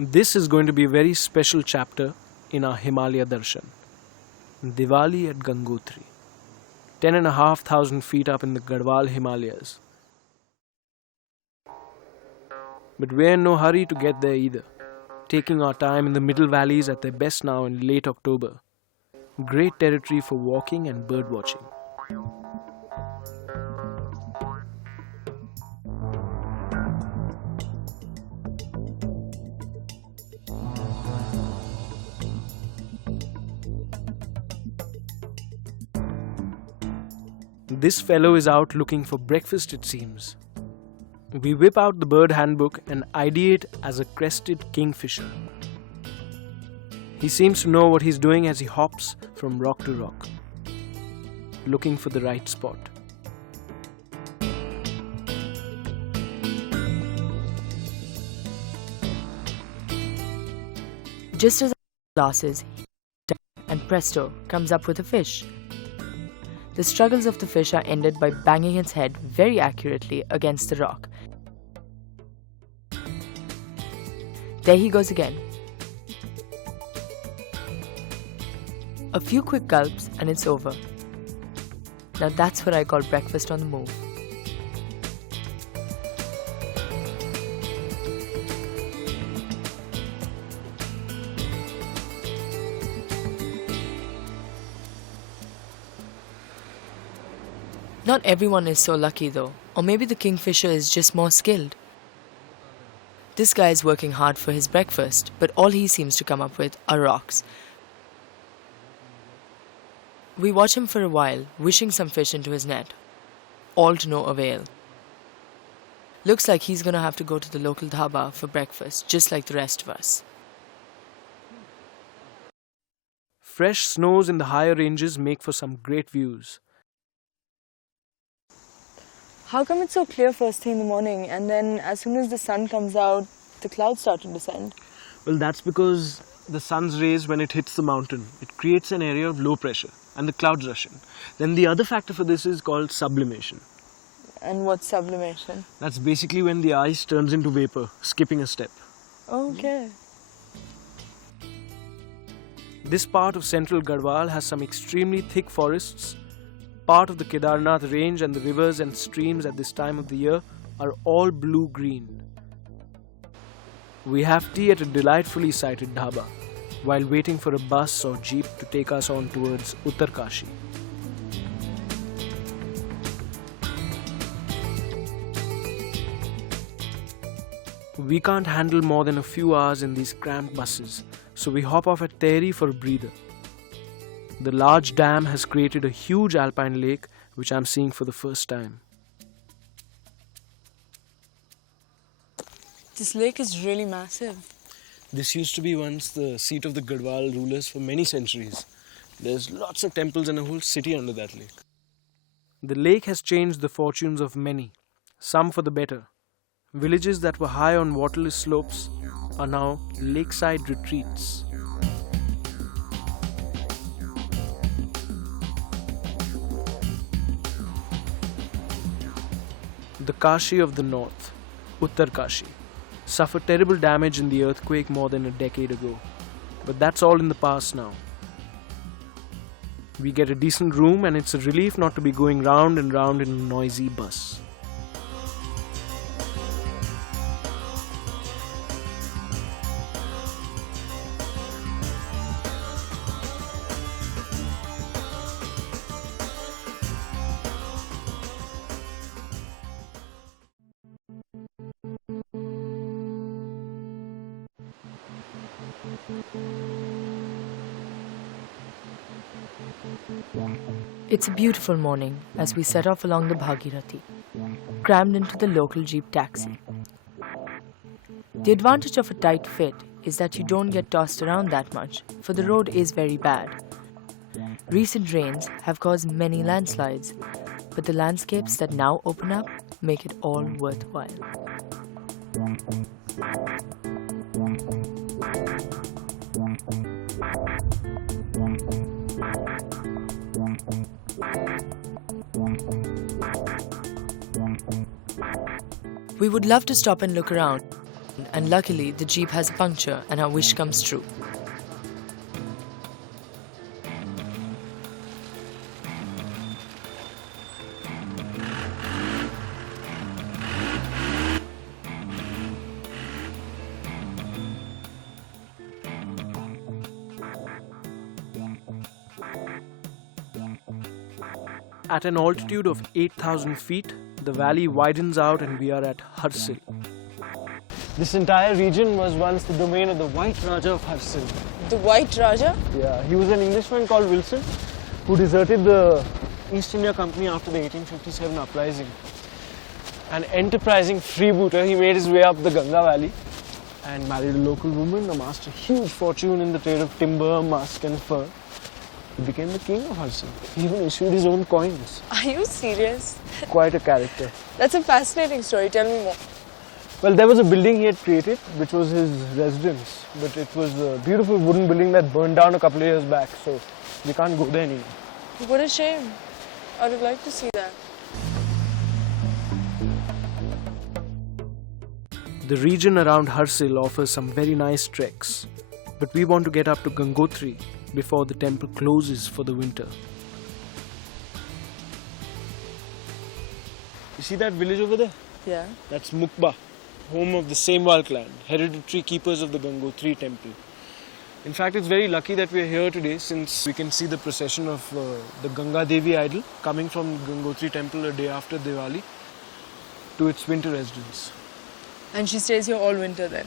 This is going to be a very special chapter in our Himalaya Darshan. Diwali at Gangotri. 10,500 feet up in the Garhwal Himalayas. But we're in no hurry to get there either. Taking our time in the middle valleys at their best now in late October. Great territory for walking and bird watching. This fellow is out looking for breakfast, it seems. We whip out the bird handbook and ideate as a crested kingfisher. He seems to know what he's doing as he hops from rock to rock, looking for the right spot. Just as glasses, and presto, comes up with a fish. The struggles of the fish are ended by banging its head very accurately against the rock. There he goes again. A few quick gulps and it's over. Now that's what I call breakfast on the move. Not everyone is so lucky though, or maybe the kingfisher is just more skilled. This guy is working hard for his breakfast, but all he seems to come up with are rocks. We watch him for a while, wishing some fish into his net. All to no avail. Looks like he's gonna have to go to the local dhaba for breakfast, just like the rest of us. Fresh snows in the higher ranges make for some great views. How come it's so clear first thing in the morning and then as soon as the sun comes out, the clouds start to descend? Well, that's because the sun's rays, when it hits the mountain, it creates an area of low pressure and the clouds rush in. Then the other factor for this is called sublimation. And what's sublimation? That's basically when the ice turns into vapor, skipping a step. Okay. This part of central Garhwal has some extremely thick forests. Part of the Kedarnath range and the rivers and streams at this time of the year are all blue-green. We have tea at a delightfully sited dhaba while waiting for a bus or jeep to take us on towards Uttarkashi. We can't handle more than a few hours in these cramped buses, so we hop off at Tehri for a breather. The large dam has created a huge alpine lake, which I'm seeing for the first time. This lake is really massive. This used to be once the seat of the Garhwal rulers for many centuries. There's lots of temples and a whole city under that lake. The lake has changed the fortunes of many, some for the better. Villages that were high on waterless slopes are now lakeside retreats. The Kashi of the north, Uttarkashi, suffered terrible damage in the earthquake more than a decade ago. But that's all in the past now. We get a decent room and it's a relief not to be going round and round in a noisy bus. It's a beautiful morning as we set off along the Bhagirathi, crammed into the local jeep taxi. The advantage of a tight fit is that you don't get tossed around that much, for the road is very bad. Recent rains have caused many landslides, but the landscapes that now open up make it all worthwhile. We would love to stop and look around, and luckily the jeep has a puncture and our wish comes true. At an altitude of 8,000 feet, the valley widens out and we are at Harsil. This entire region was once the domain of the White Raja of Harsil. The White Raja? Yeah, he was an Englishman called Wilson who deserted the East India Company after the 1857 uprising. An enterprising freebooter, he made his way up the Ganga Valley and married a local woman, amassed a huge fortune in the trade of timber, musk and fur. He became the king of Harsil. He even issued his own coins. Are you serious? Quite a character. That's a fascinating story. Tell me more. Well, there was a building he had created, which was his residence. But it was a beautiful wooden building that burned down a couple of years back, so we can't go there anymore. What a shame. I would like to see that. The region around Harsil offers some very nice treks, but we want to get up to Gangotri before the temple closes for the winter. You see that village over there? Yeah. That's Mukba, home of the Semwal clan, hereditary keepers of the Gangotri temple. In fact, it's very lucky that we're here today since we can see the procession of the Ganga Devi idol coming from Gangotri temple a day after Diwali to its winter residence. And she stays here all winter then?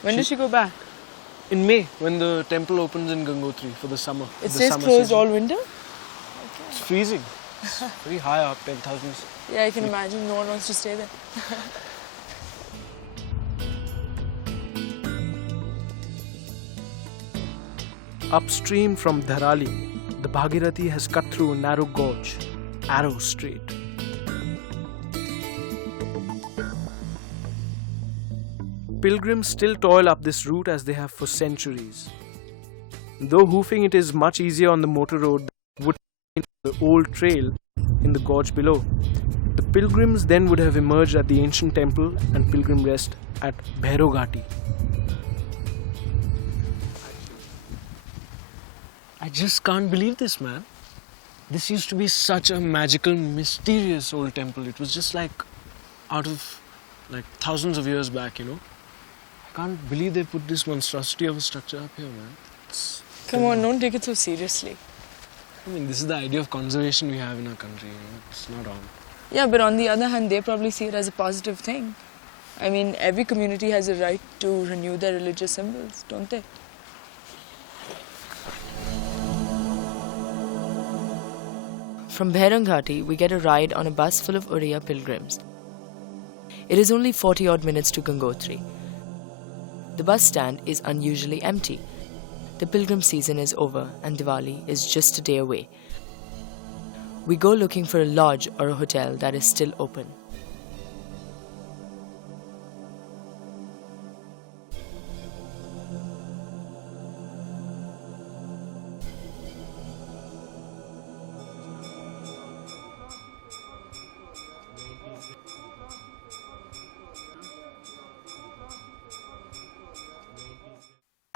When does she go back? In May, when the temple opens in Gangotri for the summer. It stays closed all winter? It's freezing. It's very high up, 10,000. Yeah, I can imagine. No one wants to stay there. Upstream from Dharali, the Bhagirathi has cut through a narrow gorge, Arrow Strait. Pilgrims still toil up this route as they have for centuries. Though hoofing it is much easier on the motor road than would be the old trail in the gorge below, the pilgrims then would have emerged at the ancient temple and pilgrim rest at Bhairo Ghati. I just can't believe this, man. This used to be such a magical, mysterious old temple. It was just like out of thousands of years back, you know. I can't believe they put this monstrosity of a structure up here, man. Come on, don't take it so seriously. I mean, this is the idea of conservation we have in our country, you know. It's not wrong. Yeah, but on the other hand, they probably see it as a positive thing. I mean, every community has a right to renew their religious symbols, don't they? From Bhairangghati, we get a ride on a bus full of Oriya pilgrims. It is only 40-odd minutes to Gangotri. The bus stand is unusually empty. The pilgrim season is over and Diwali is just a day away. We go looking for a lodge or a hotel that is still open.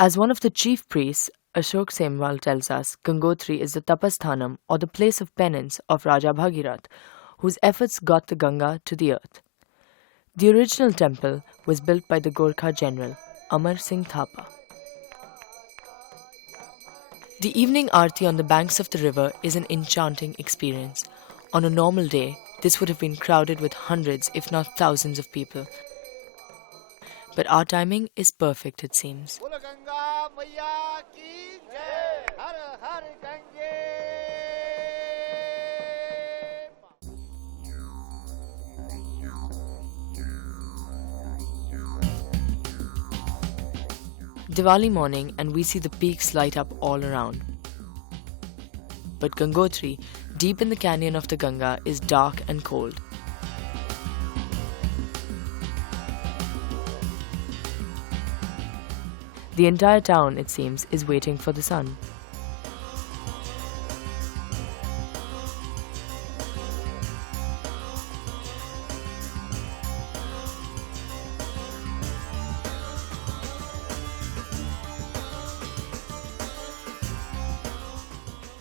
As one of the chief priests, Ashok Semwal tells us, Gangotri is the tapasthanam or the place of penance of Raja Bhagirath, whose efforts got the Ganga to the earth. The original temple was built by the Gorkha general, Amar Singh Thapa. The evening aarti on the banks of the river is an enchanting experience. On a normal day, this would have been crowded with hundreds, if not thousands of people. But our timing is perfect, it seems. Diwali morning and we see the peaks light up all around. But Gangotri, deep in the canyon of the Ganga, is dark and cold. The entire town, it seems, is waiting for the sun.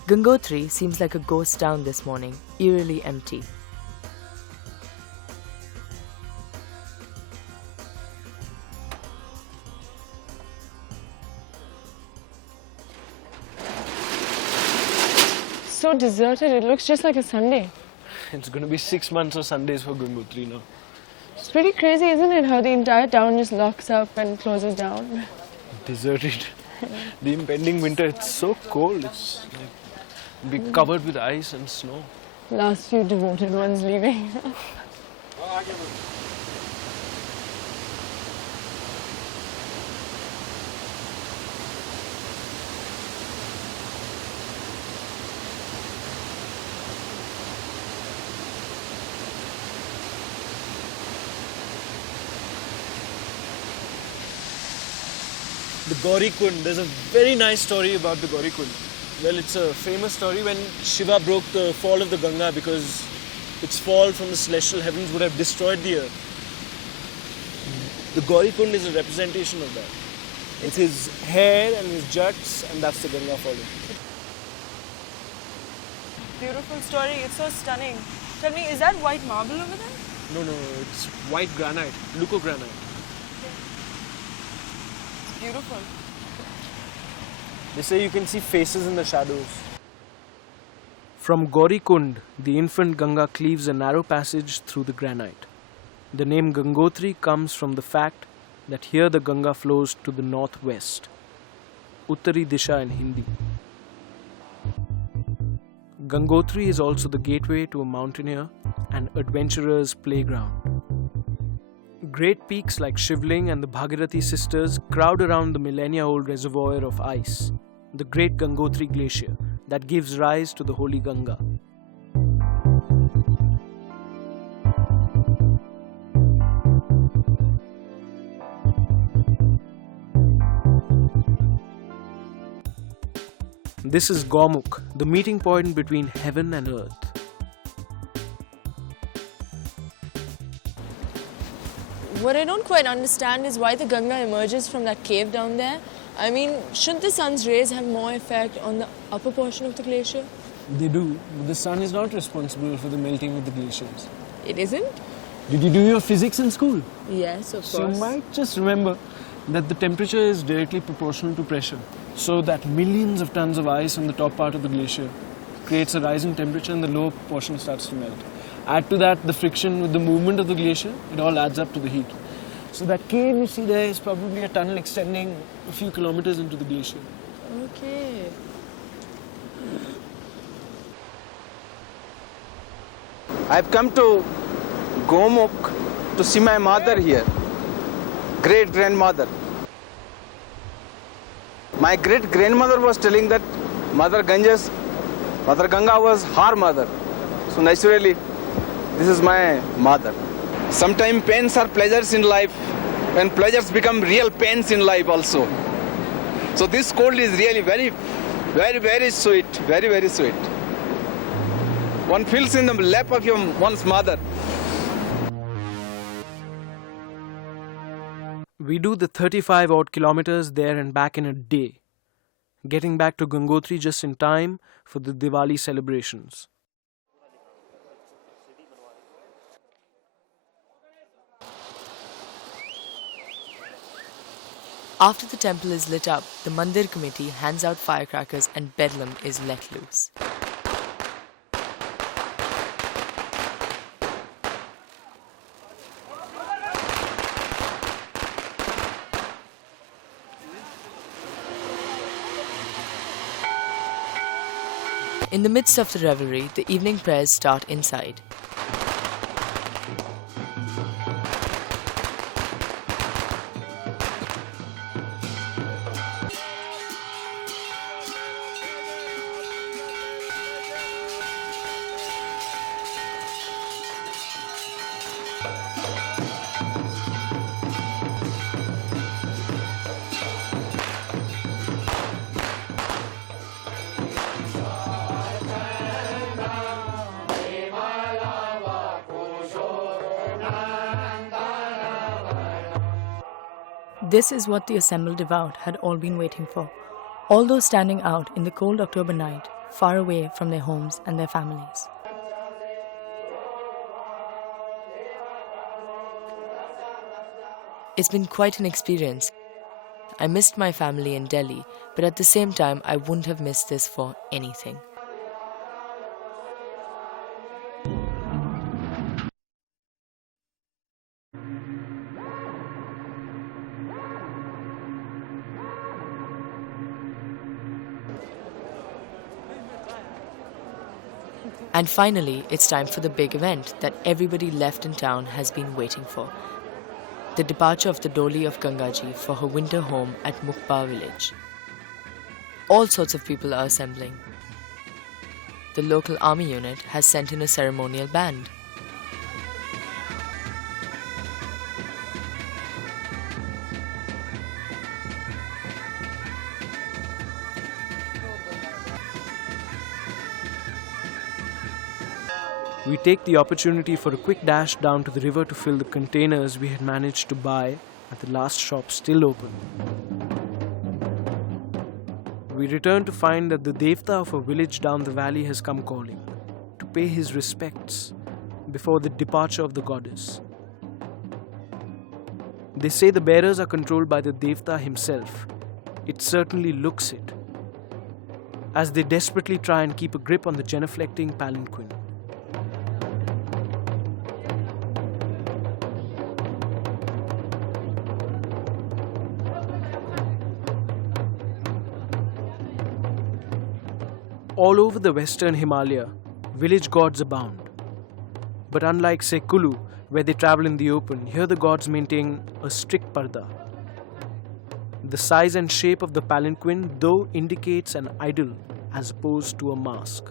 Gangotri seems like a ghost town this morning, eerily empty. So deserted, it looks just like a Sunday. It's going to be 6 months of Sundays for Gangotri now. It's pretty crazy, isn't it, how the entire town just locks up and closes down. Deserted. The impending winter, it's so cold. It's like be covered with ice and snow. Last few devoted ones leaving. The Gauri Kund, there's a very nice story about the Gauri Kund. Well, it's a famous story when Shiva broke the fall of the Ganga because its fall from the celestial heavens would have destroyed the earth. The Gauri Kund is a representation of that. It's his hair and his jats, and that's the Ganga falling. Beautiful story, it's so stunning. Tell me, is that white marble over there? No, it's white granite, leucogranite. Beautiful. They say you can see faces in the shadows. From Gauri Kund, the infant Ganga cleaves a narrow passage through the granite. The name Gangotri comes from the fact that here the Ganga flows to the northwest. Uttari Disha in Hindi. Gangotri is also the gateway to a mountaineer and adventurer's playground. Great peaks like Shivling and the Bhagirathi sisters crowd around the millennia-old reservoir of ice, the Great Gangotri Glacier that gives rise to the Holy Ganga. This is Gomukh, the meeting point between heaven and earth. What I don't quite understand is why the Ganga emerges from that cave down there. I mean, shouldn't the sun's rays have more effect on the upper portion of the glacier? They do, but the sun is not responsible for the melting of the glaciers. It isn't? Did you do your physics in school? Yes, of So you course. might just remember that the temperature is directly proportional to pressure. So that millions of tons of ice on the top part of the glacier creates a rising temperature and the lower portion starts to melt. Add to that the friction with the movement of the glacier, it all adds up to the heat. So that cave you see there is probably a tunnel extending a few kilometers into the glacier. Okay. I've come to Gomukh to see my mother here, great-grandmother. My great-grandmother was telling that Mother Ganga was her mother. So naturally, this is my mother. Sometimes pains are pleasures in life, and pleasures become real pains in life also. So this cold is really very, very, very sweet, very, very sweet. One feels in the lap of one's mother. We do the 35 odd kilometers there and back in a day, getting back to Gangotri just in time for the Diwali celebrations. After the temple is lit up, the Mandir committee hands out firecrackers and bedlam is let loose. In the midst of the revelry, the evening prayers start inside. This is what the assembled devout had all been waiting for. All those standing out in the cold October night far away from their homes and their families. It's been quite an experience. I missed my family in Delhi, but at the same time, I wouldn't have missed this for anything. And finally, it's time for the big event that everybody left in town has been waiting for. The departure of the Doli of Gangaji for her winter home at Mukba village. All sorts of people are assembling. The local army unit has sent in a ceremonial band. We take the opportunity for a quick dash down to the river to fill the containers we had managed to buy at the last shop still open. We return to find that the Devta of a village down the valley has come calling to pay his respects before the departure of the goddess. They say the bearers are controlled by the Devta himself. It certainly looks it, as they desperately try and keep a grip on the genuflecting palanquin. All over the western Himalaya, village gods abound. But unlike say Kulu, where they travel in the open, here the gods maintain a strict parda. The size and shape of the palanquin though indicates an idol as opposed to a mask.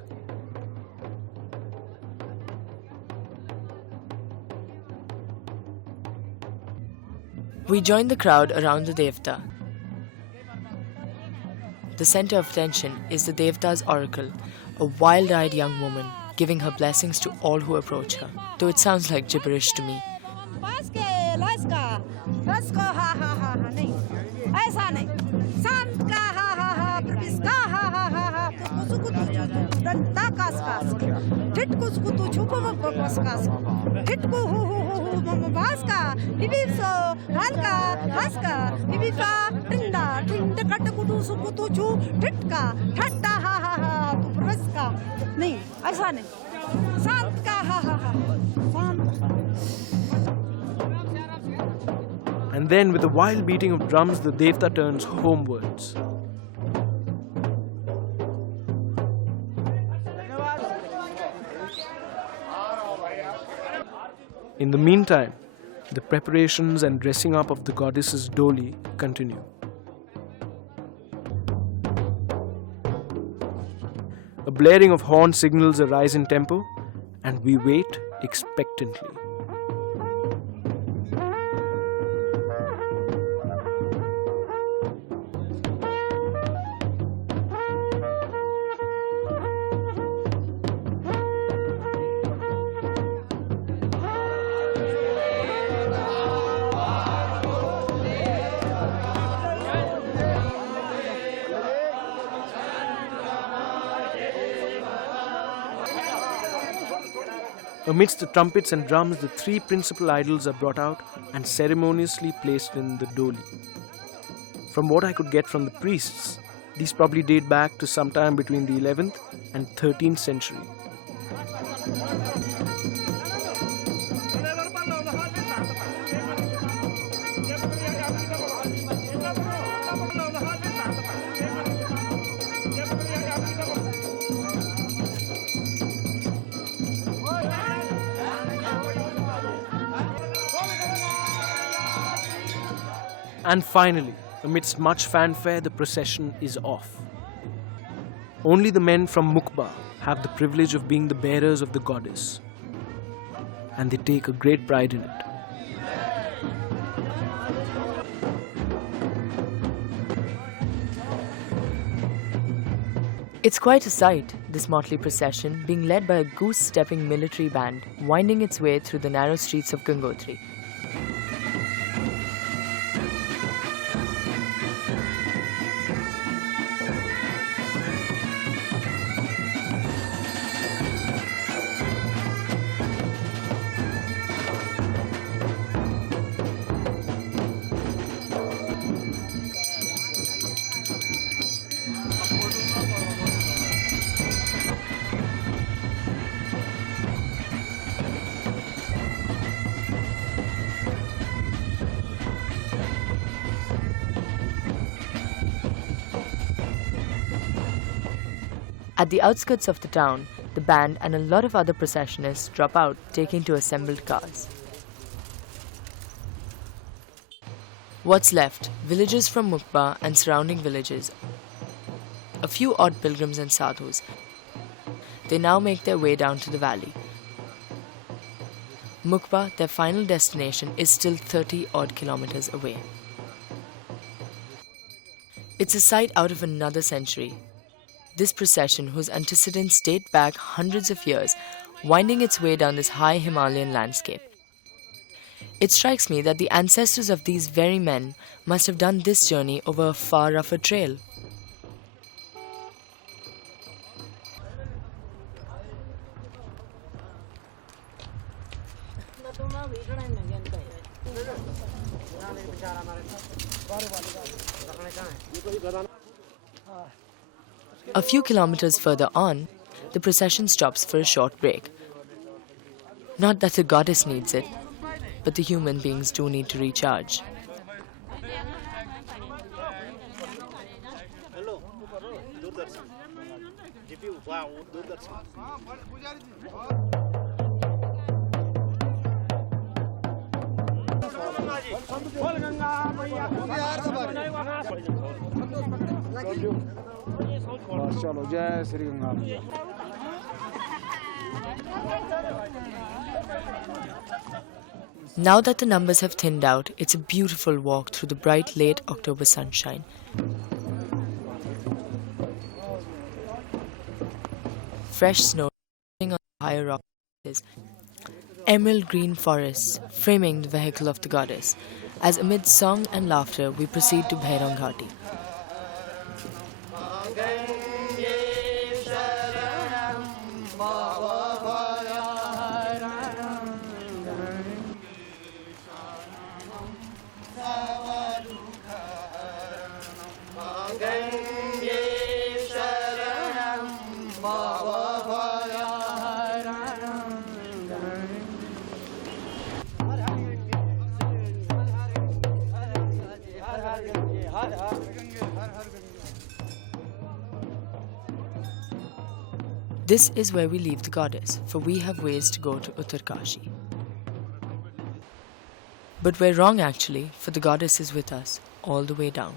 We join the crowd around the Devta. The center of attention is the Devta's oracle, a wild-eyed young woman giving her blessings to all who approach her, though it sounds like gibberish to me. And then with a wild beating of drums, the Devta turns homewards. In the meantime, the preparations and dressing up of the goddess's Doli continue. A blaring of horn signals a rise in tempo, and we wait expectantly. Amidst the trumpets and drums, the three principal idols are brought out and ceremoniously placed in the Doli. From what I could get from the priests, these probably date back to sometime between the 11th and 13th century. And finally, amidst much fanfare, the procession is off. Only the men from Mukba have the privilege of being the bearers of the goddess, and they take a great pride in it. It's quite a sight, this motley procession being led by a goose-stepping military band winding its way through the narrow streets of Gangotri. At the outskirts of the town, the band and a lot of other processionists drop out, taking to assembled cars. What's left? Villagers from Mukba and surrounding villages. A few odd pilgrims and sadhus. They now make their way down to the valley. Mukba, their final destination, is still 30 odd kilometers away. It's a sight out of another century. This procession, whose antecedents date back hundreds of years, winding its way down this high Himalayan landscape. It strikes me that the ancestors of these very men must have done this journey over a far rougher trail. A few kilometers further on, the procession stops for a short break. Not that the goddess needs it, but the human beings do need to recharge. Now that the numbers have thinned out, it's a beautiful walk through the bright late October sunshine. Fresh snow on the higher rocks, emerald green forests framing the vehicle of the goddess, as amid song and laughter we proceed to Bhairang Ghati. This is where we leave the goddess, for we have ways to go to Uttarkashi. But we're wrong actually, for the goddess is with us all the way down.